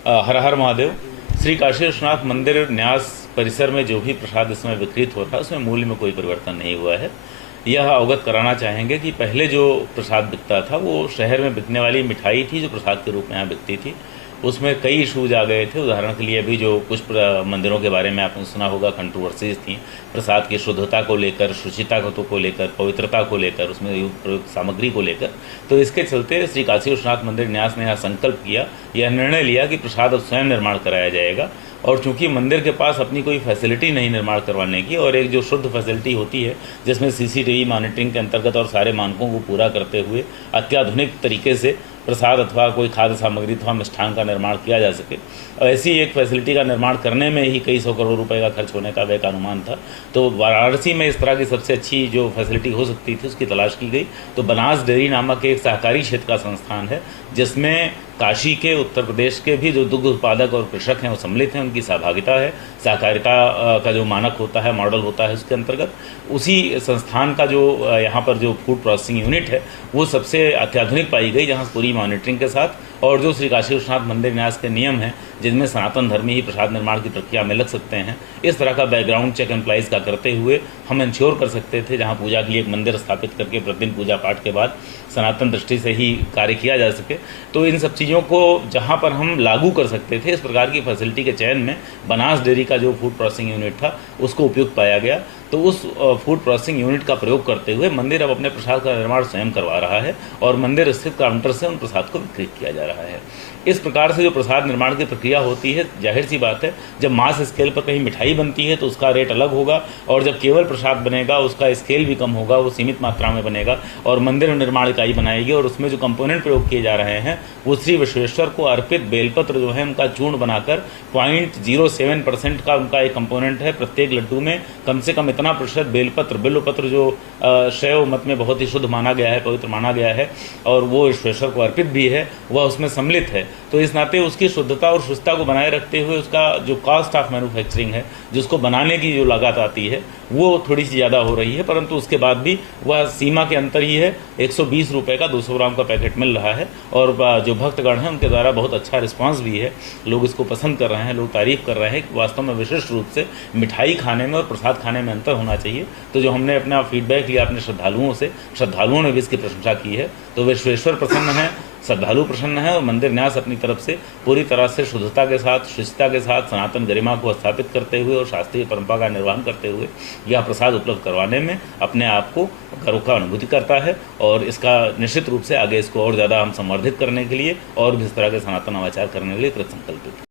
हर हर महादेव। श्री काशी विश्वनाथ मंदिर न्यास परिसर में जो भी प्रसाद इसमें वितरित हो रहा है उसमें मूल्य में कोई परिवर्तन नहीं हुआ है। यह अवगत कराना चाहेंगे कि पहले जो प्रसाद बिकता था वो शहर में बिकने वाली मिठाई थी जो प्रसाद के रूप में यहाँ बिकती थी। उसमें कई इशूज आ गए थे। उदाहरण के लिए अभी जो कुछ मंदिरों के बारे में आपने सुना होगा, कंट्रोवर्सीज थी प्रसाद की शुद्धता को लेकर, शुचिता को लेकर, पवित्रता को लेकर, उसमें प्रयुक्त सामग्री को लेकर। तो इसके चलते श्री काशी विश्वनाथ मंदिर न्यास ने यह संकल्प किया, यह निर्णय लिया कि प्रसाद अब स्वयं निर्माण कराया जाएगा। और चूंकि मंदिर के पास अपनी कोई फैसिलिटी नहीं निर्माण करवाने की, और एक जो शुद्ध फैसिलिटी होती है जिसमें सीसीटीवी मॉनिटरिंग के अंतर्गत और सारे मानकों को पूरा करते हुए अत्याधुनिक तरीके से प्रसाद अथवा कोई खाद्य सामग्री अथवा मिष्ठान का निर्माण किया जा सके, ऐसी एक फैसिलिटी का निर्माण करने में ही कई सौ करोड़ रुपए का खर्च होने का व्यय का अनुमान था। तो वाराणसी में इस तरह की सबसे अच्छी जो फैसिलिटी हो सकती थी उसकी तलाश की गई। तो बनास डेयरी नामक एक सहकारी क्षेत्र का संस्थान है जिसमें काशी के, उत्तर प्रदेश के भी जो दुग्ध उत्पादक और कृषक हैं वो सम्मिलित हैं, उनकी सहभागिता है। सहकारिता का जो मानक होता है, मॉडल होता है, उसके अंतर्गत उसी संस्थान का जो यहाँ पर जो फूड प्रोसेसिंग यूनिट है वो सबसे अत्याधुनिक पाई गई, जहाँ पूरी मॉनिटरिंग के साथ और जो श्री काशी विश्वनाथ मंदिर न्यास के नियम हैं जिनमें सनातन धर्मी ही प्रसाद निर्माण की प्रक्रिया में लग सकते हैं, इस तरह का बैकग्राउंड चेक एम्प्लाइज का करते हुए हम इंश्योर कर सकते थे जहां पूजा के लिए एक मंदिर स्थापित करके प्रतिदिन पूजा पाठ के बाद सनातन दृष्टि से ही कार्य किया जा सके। तो इन सब चीज़ों को जहां पर हम लागू कर सकते थे, इस प्रकार की फैसिलिटी के चयन में बनास डेयरी का जो फूड प्रोसेसिंग यूनिट था उसको उपयुक्त पाया गया। तो उस फूड प्रोसेसिंग यूनिट का प्रयोग करते हुए मंदिर अब अपने प्रसाद का निर्माण स्वयं करवा रहा है और मंदिर स्थित काउंटर से उन प्रसाद को वितरित किया जा रहा है। इस प्रकार से जो प्रसाद निर्माण की प्रक्रिया होती है, जाहिर सी बात है जब मास स्केल पर कहीं मिठाई बनती है तो उसका रेट अलग होगा, और जब केवल प्रसाद बनेगा उसका स्केल भी कम होगा, वो सीमित मात्रा में बनेगा और मंदिर निर्माण इकाई बनाएगी और उसमें जो कंपोनेंट प्रयोग किए जा रहे हैं वो श्री विश्वेश्वर को अर्पित बेलपत्र जो है उनका चूर्ण बनाकर 0.07% का उनका एक कंपोनेंट है। प्रत्येक लड्डू में कम से कम इतना प्रतिशत बेलपत्र, बिल्वपत्र जो शैव मत में बहुत ही शुद्ध माना गया है, पवित्र माना गया है और वो विश्वेश्वर को अर्पित भी है, वह उसमें सम्मिलित है। तो इस नाते उसकी शुद्धता और शुचिता को बनाए रखते हुए उसका जो कॉस्ट ऑफ मैन्युफैक्चरिंग है, जिसको बनाने की जो लागत आती है वो थोड़ी सी ज़्यादा हो रही है, परंतु उसके बाद भी वह सीमा के अंतर ही है। 120 रुपये का 200 ग्राम का पैकेट मिल रहा है और जो भक्तगण हैं उनके द्वारा बहुत अच्छा रिस्पांस भी है, लोग इसको पसंद कर रहे हैं, लोग तारीफ़ कर रहे हैं। वास्तव में विशिष्ट रूप से मिठाई खाने में और प्रसाद खाने में अंतर होना चाहिए। तो जो हमने अपना फीडबैक लिया अपने श्रद्धालुओं से, श्रद्धालुओं ने भी इसकी प्रशंसा की है। तो विश्वेश्वर प्रसन्न हैं, श्रद्धालु प्रसन्न है और मंदिर न्यास अपनी तरफ से पूरी तरह से शुद्धता के साथ, शुचिता के साथ, सनातन गरिमा को स्थापित करते हुए और शास्त्रीय परंपरा का निर्वहन करते हुए यह प्रसाद उपलब्ध करवाने में अपने आप को गर्व का अनुभूति करता है। और इसका निश्चित रूप से आगे इसको और ज़्यादा हम संवर्धित करने के लिए और भी इस तरह के सनातन नवाचार करने के लिए कृत संकल्पित।